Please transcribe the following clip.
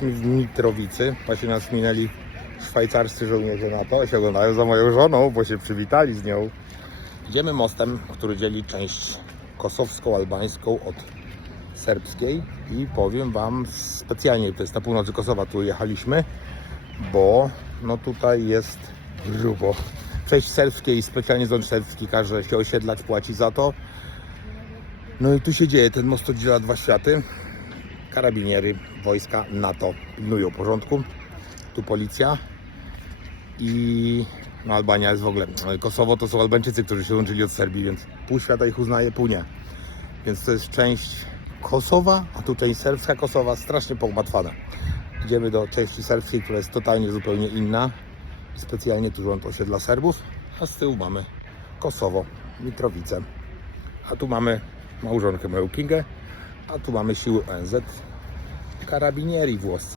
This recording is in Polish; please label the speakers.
Speaker 1: w Mitrowicy. Właśnie nas minęli szwajcarscy żołnierze NATO. Się oglądają za moją żoną, bo się przywitali z nią. Idziemy mostem, który dzieli część kosowską-albańską od serbskiej i powiem Wam specjalnie, to jest na północy Kosowa, tu jechaliśmy, bo no tutaj jest grubo. Część serbskiej, specjalnie złącz serbski, każe się osiedlać, płaci za to. No i tu się dzieje, ten most oddziela dwa światy. Karabiniery, wojska NATO pilnują porządku. Tu policja i no Albania jest w ogóle. Kosowo to są Albańczycy, którzy się łączyli od Serbii, więc pół świata ich uznaje, pół nie. Więc to jest część Kosowa, a tutaj serbska Kosowa strasznie pogmatwana. Idziemy do części serbskiej, która jest totalnie zupełnie inna. Specjalnie tu rząd osiedla Serbów, a z tyłu mamy Kosowo, Mitrowice. A tu mamy małżonkę moją a tu mamy siły ONZ, karabinieri włoscy.